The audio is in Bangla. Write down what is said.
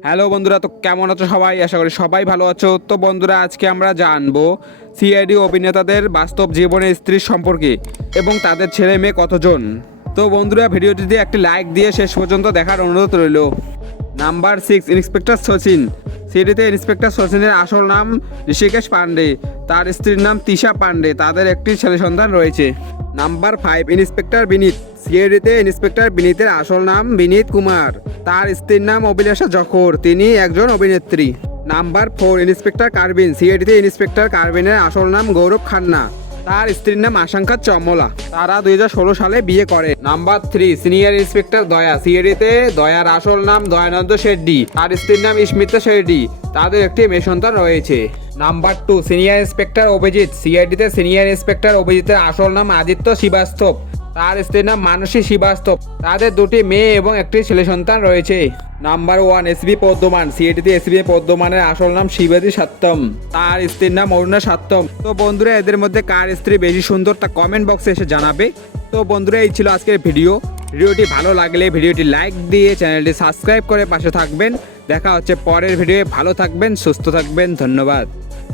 হ্যালো বন্ধুরা, তো কেমন আছো সবাই? আশা করি সবাই ভালো আছো। তো বন্ধুরা, আজকে আমরা জানব সিআইডি অভিনেতাদের বাস্তব জীবনের স্ত্রীর সম্পর্কে এবং তাদের ছেলে মেয়ে কতজন। তো বন্ধুরা ভিডিওটিতে একটি লাইক দিয়ে শেষ পর্যন্ত দেখার অনুরোধ রইল। Number six, inspector Sachin. সিডিতে inspector সচিনের আসল নাম ঋষিকেশ পান্ডে তার স্ত্রীর নাম তিশা পান্ডে তাদের একটি ছেলে সন্তান রয়েছে। Number five, inspector Vineet. সিএডিতে inspector বিনীতের আসল নাম বিনীত কুমার। তার স্ত্রীর নাম অভিলাষা জখর। তিনি একজন অভিনেত্রী। Number four, inspector Karbin. সিএডিতে inspector কার্বিনের আসল নাম গৌরব খান্না। তার স্ত্রীর নাম আশঙ্কা চমলা। তারা দুই হাজার ষোলো সালে বিয়ে করে। নাম্বার থ্রি, সিনিয়র ইন্সপেক্টর দয়া। সিএডিতে দয়ার আসল নাম দয়ানন্দ শেড্ডি তার স্ত্রীর নাম ইস্মিতা শেড্ডি তাদের একটি মেয়ে রয়েছে। Number two, senior inspector Abhijit. সিআইডিতে senior inspector অভিজিতের আসল নাম আদিত্য শ্রীবাস্তব। তার স্ত্রীর নাম মানসী শ্রীবাস্তব। তাদের দুটি মেয়ে এবং একটি ছেলে সন্তান রয়েছে। নাম্বার ওয়ান এসবি পদ্মমান সিএটিতে এসবি পদ্মমানের আসল নাম শিবাজি সাত্তম। তার স্ত্রীর নাম অরুণা সাত্তম। তো বন্ধুরা, এদের মধ্যে কার স্ত্রী বেশি সুন্দর তা কমেন্ট বক্সে এসে জানাবে। তো বন্ধুরা, এই ছিল আজকের ভিডিও। ভিডিওটি ভালো লাগলে ভিডিওটি লাইক দিয়ে চ্যানেলটি সাবস্ক্রাইব করে পাশে থাকবেন। দেখা হচ্ছে পরের ভিডিওয়ে। ভালো থাকবেন, সুস্থ থাকবেন। ধন্যবাদ।